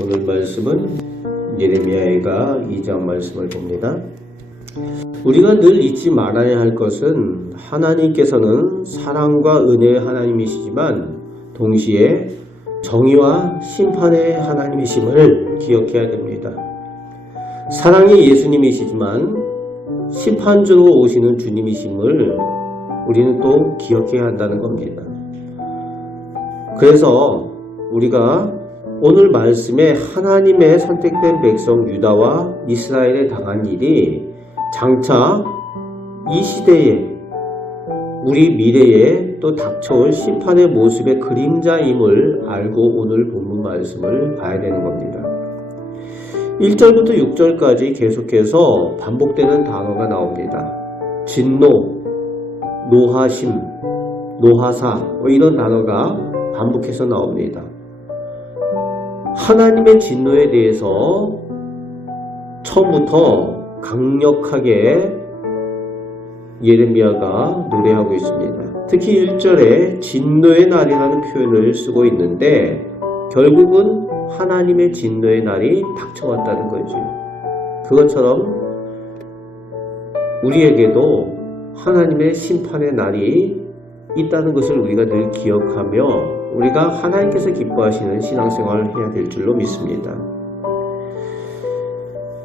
오늘 말씀은 예레미야가 2장 말씀을 봅니다. 우리가 늘 잊지 말아야 할 것은 하나님께서는 사랑과 은혜의 하나님이시지만 동시에 정의와 심판의 하나님이심을 기억해야 됩니다. 사랑이 예수님이시지만 심판주로 오시는 주님이심을 우리는 또 기억해야 한다는 겁니다. 그래서 우리가 오늘 말씀에 하나님의 선택된 백성 유다와 이스라엘에 당한 일이 장차 이 시대에 우리 미래에 또 닥쳐올 심판의 모습의 그림자임을 알고 오늘 본문 말씀을 봐야 되는 겁니다. 1절부터 6절까지 계속해서 반복되는 단어가 나옵니다. 진노, 노하심, 노하사 이런 단어가 반복해서 나옵니다. 하나님의 진노에 대해서 처음부터 강력하게 예레미야가 노래하고 있습니다. 특히 1절에 진노의 날이라는 표현을 쓰고 있는데 결국은 하나님의 진노의 날이 닥쳐왔다는 거죠. 그것처럼 우리에게도 하나님의 심판의 날이 있다는 것을 우리가 늘 기억하며 우리가 하나님께서 기뻐하시는 신앙생활을 해야 될 줄로 믿습니다.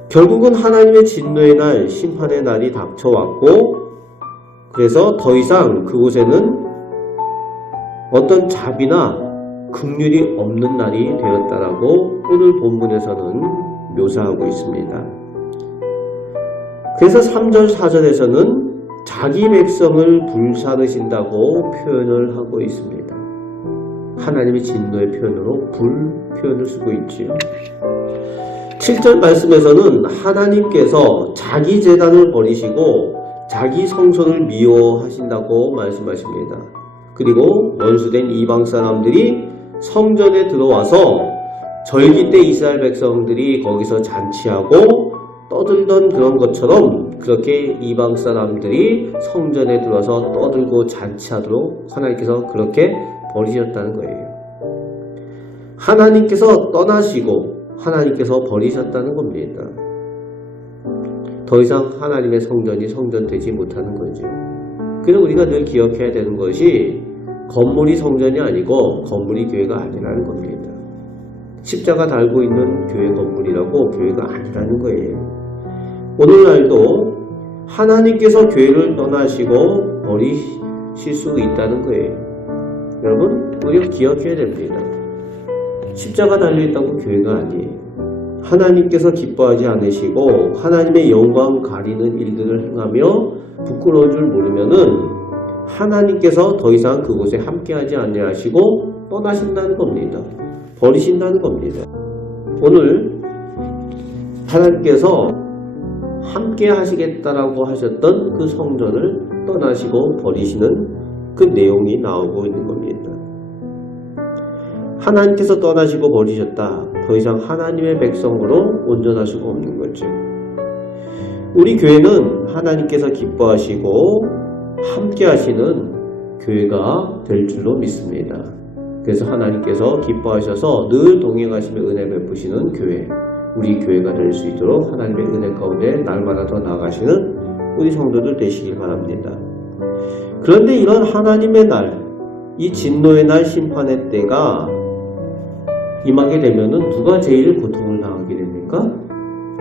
결국은 하나님의 진노의 날, 심판의 날이 닥쳐왔고 그래서 더 이상 그곳에는 어떤 자비나 긍휼이 없는 날이 되었다라고 오늘 본문에서는 묘사하고 있습니다. 그래서 3절, 4절에서는 자기 백성을 불사르신다고 표현을 하고 있습니다. 하나님의 진노의 표현으로 불 표현을 쓰고 있지요. 7절 말씀에서는 하나님께서 자기 제단을 버리시고 자기 성소를 미워하신다고 말씀하십니다. 그리고 원수된 이방 사람들이 성전에 들어와서 절기 때 이스라엘 백성들이 거기서 잔치하고 떠들던 그런 것처럼 그렇게 이방 사람들이 성전에 들어와서 떠들고 잔치하도록 하나님께서 그렇게 버리셨다는 거예요. 하나님께서 떠나시고 하나님께서 버리셨다는 겁니다. 더 이상 하나님의 성전이 성전되지 못하는 거죠. 그래서 우리가 늘 기억해야 되는 것이 건물이 성전이 아니고 건물이 교회가 아니라는 겁니다. 십자가 달고 있는 교회 건물이라고 교회가 아니라는 거예요. 오늘날도 하나님께서 교회를 떠나시고 버리실 수 있다는 거예요. 여러분, 우리가 기억해야 됩니다. 십자가 달려있다고 교회가 아니에요. 하나님께서 기뻐하지 않으시고 하나님의 영광 가리는 일들을 행하며 부끄러운 줄 모르면은 하나님께서 더 이상 그곳에 함께하지 아니하시고 떠나신다는 겁니다. 버리신다는 겁니다. 오늘 하나님께서 함께 하시겠다라고 하셨던 그 성전을 떠나시고 버리시는 그 내용이 나오고 있는 겁니다. 하나님께서 떠나시고 버리셨다. 더 이상 하나님의 백성으로 온전할 수가 없는 거죠. 우리 교회는 하나님께서 기뻐하시고 함께 하시는 교회가 될 줄로 믿습니다. 그래서 하나님께서 기뻐하셔서 늘 동행하시며 은혜 베푸시는 교회, 우리 교회가 될 수 있도록 하나님의 은혜 가운데 날마다 더 나아가시는 우리 성도들 되시길 바랍니다. 그런데 이런 하나님의 날, 이 진노의 날, 심판의 때가 임하게 되면은 누가 제일 고통을 당하게 됩니까?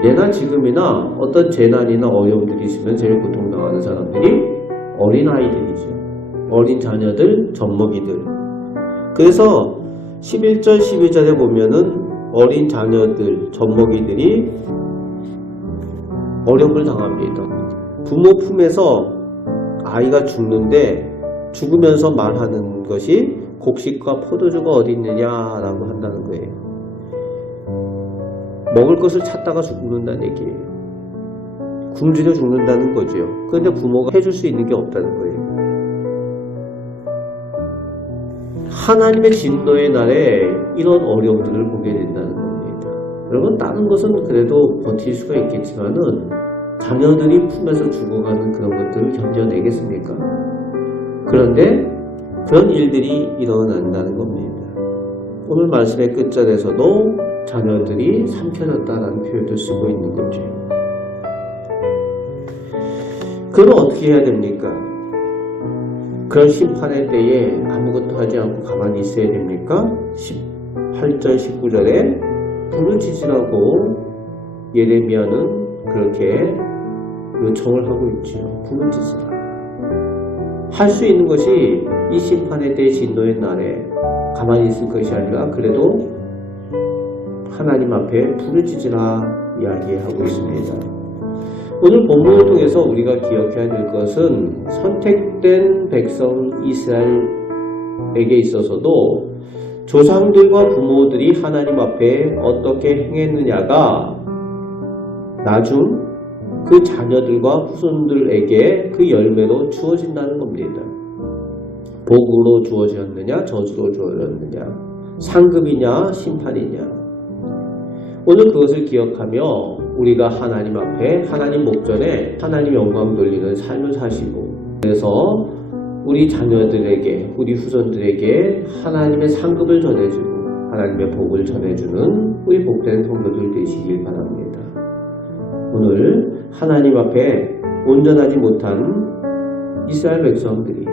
예나 지금이나 어떤 재난이나 어려움들이 있으면 제일 고통당하는 사람들이 어린아이들이죠. 어린 자녀들, 젖먹이들. 그래서 11절, 12절에 보면은 어린 자녀들, 젖먹이들이 어려움을 당합니다. 부모 품에서 아이가 죽는데 죽으면서 말하는 것이 곡식과 포도주가 어디 있느냐라고 한다는 거예요. 먹을 것을 찾다가 죽는다는 얘기예요. 굶주려 죽는다는 거죠. 그런데 부모가 해줄 수 있는 게 없다는 거예요. 하나님의 진노의 날에 이런 어려움들을 보게 된다는 겁니다. 여러분, 다른 것은 그래도 버틸 수가 있겠지만은 자녀들이 품에서 죽어가는 그런 것들을 견뎌내겠습니까? 그런데 그런 일들이 일어난다는 겁니다. 오늘 말씀의 끝절에서도 자녀들이 삼켜졌다라는 표현도 쓰고 있는 거죠. 그럼 어떻게 해야 됩니까? 그런 심판의 때에 아무것도 하지 않고 가만히 있어야 됩니까? 18절 19절에 부르짖으라고 예레미야는 그렇게 요청을 하고 있지요. 부르짖으라. 할 수 있는 것이 이 심판의 때 진노의 날에 가만히 있을 것이 아니라 그래도 하나님 앞에 부르짖으라 이야기하고 있습니다. 오늘 본문을 통해서 우리가 기억해야 될 것은 선택된 백성 이스라엘에게 있어서도 조상들과 부모들이 하나님 앞에 어떻게 행했느냐가 나중 그 자녀들과 후손들에게 그 열매로 주어진다는 겁니다. 복으로 주어졌느냐 저주로 주어졌느냐 상급이냐 심판이냐. 오늘 그것을 기억하며 우리가 하나님 앞에 하나님 목전에 하나님 영광 돌리는 삶을 사시고 그래서 우리 자녀들에게 우리 후손들에게 하나님의 상급을 전해주고 하나님의 복을 전해주는 우리 복된 성도들 되시길 바랍니다. 오늘 하나님 앞에 온전하지 못한 이스라엘 백성들이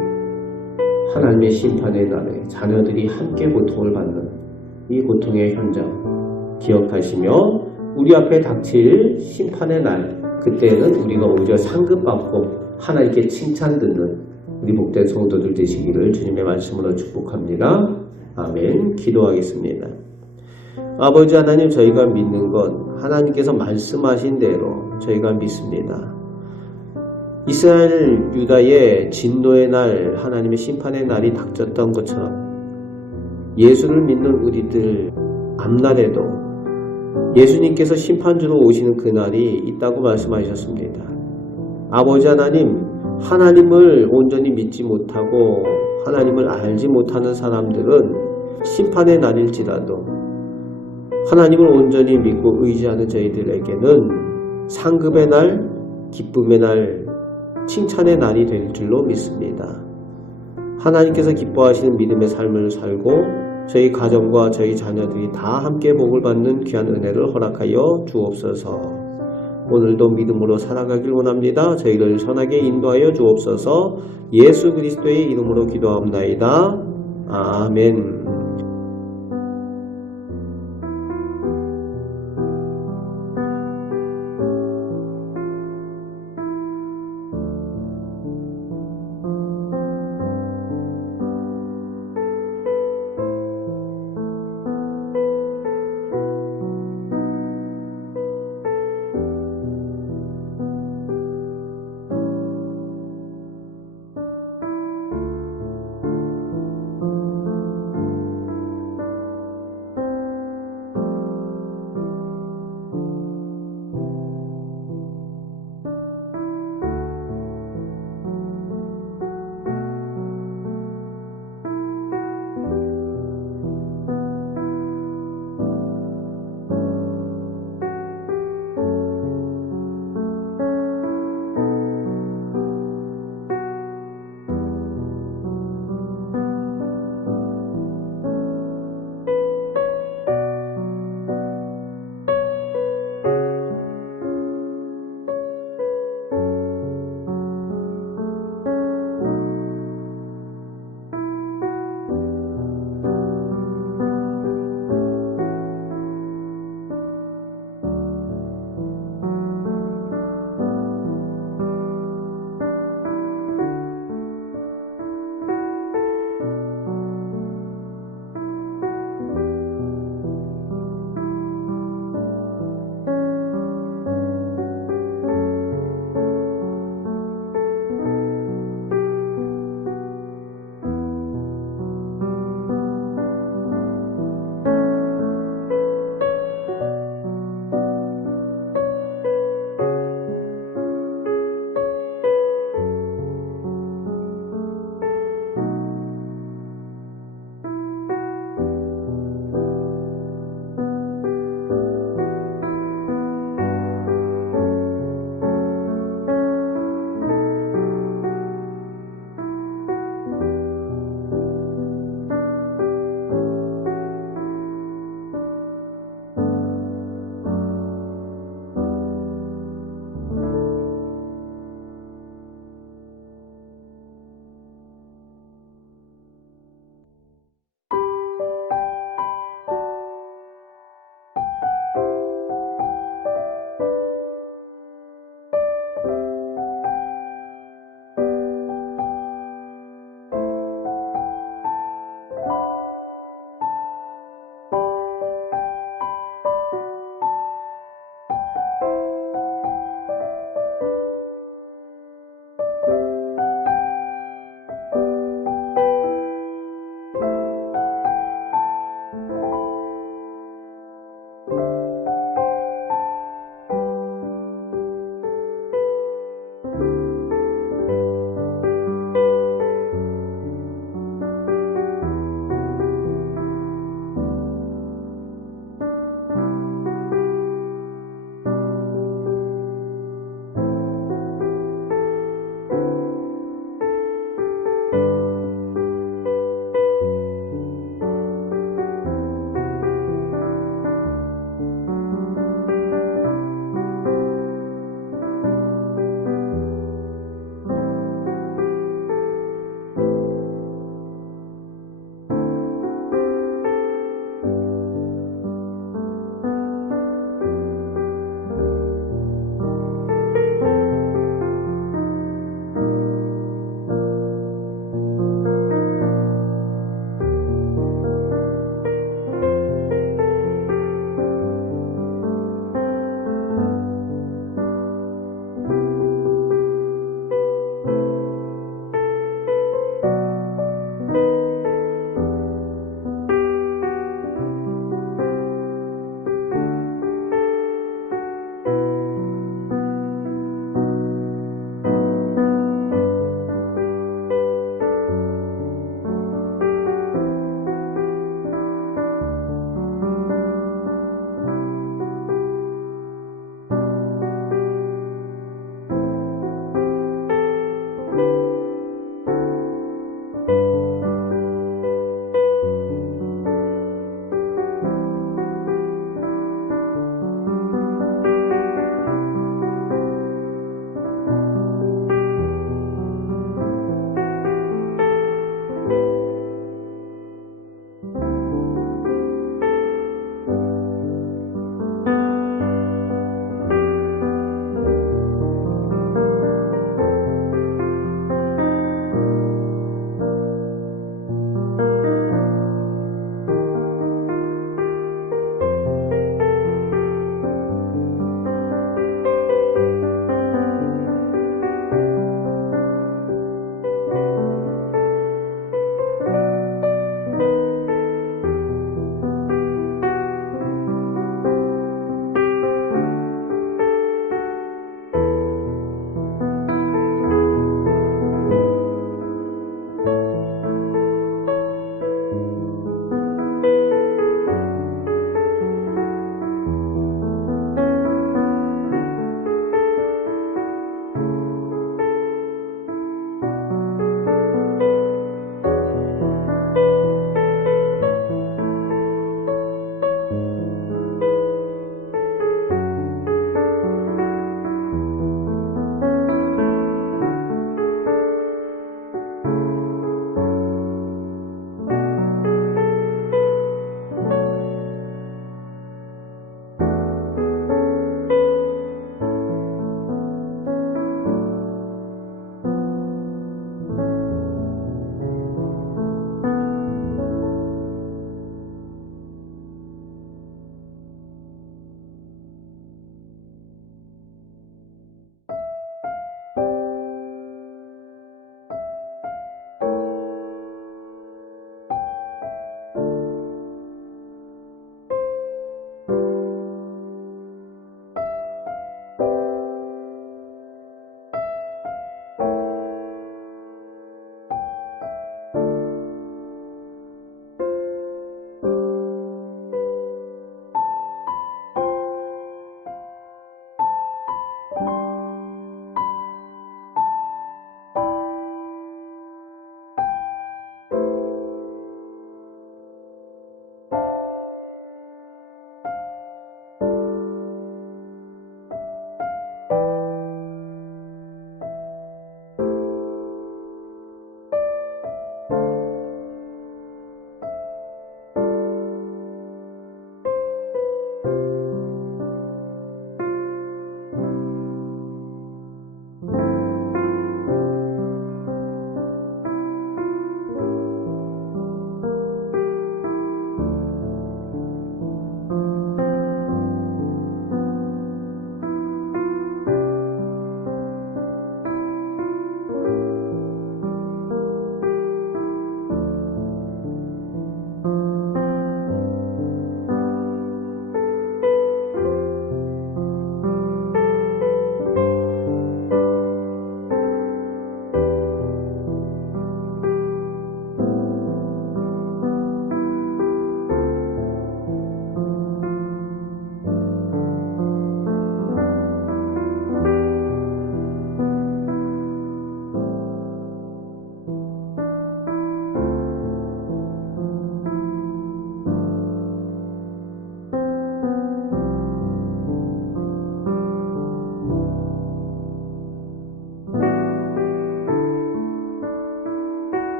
하나님의 심판의 날에 자녀들이 함께 고통을 받는 이 고통의 현장 기억하시며 우리 앞에 닥칠 심판의 날 그때는 우리가 오히려 상급받고 하나님께 칭찬 듣는 우리 복된 성도들 되시기를 주님의 말씀으로 축복합니다. 아멘. 기도하겠습니다. 아버지 하나님, 저희가 믿는 건 하나님께서 말씀하신 대로 저희가 믿습니다. 이스라엘 유다의 진노의 날, 하나님의 심판의 날이 닥쳤던 것처럼 예수를 믿는 우리들 앞날에도 예수님께서 심판주로 오시는 그날이 있다고 말씀하셨습니다. 아버지 하나님, 하나님을 온전히 믿지 못하고 하나님을 알지 못하는 사람들은 심판의 날일지라도 하나님을 온전히 믿고 의지하는 저희들에게는 상급의 날, 기쁨의 날, 칭찬의 날이 될 줄로 믿습니다. 하나님께서 기뻐하시는 믿음의 삶을 살고 저희 가정과 저희 자녀들이 다 함께 복을 받는 귀한 은혜를 허락하여 주옵소서. 오늘도 믿음으로 살아가길 원합니다. 저희를 선하게 인도하여 주옵소서. 예수 그리스도의 이름으로 기도합나이다. 아멘.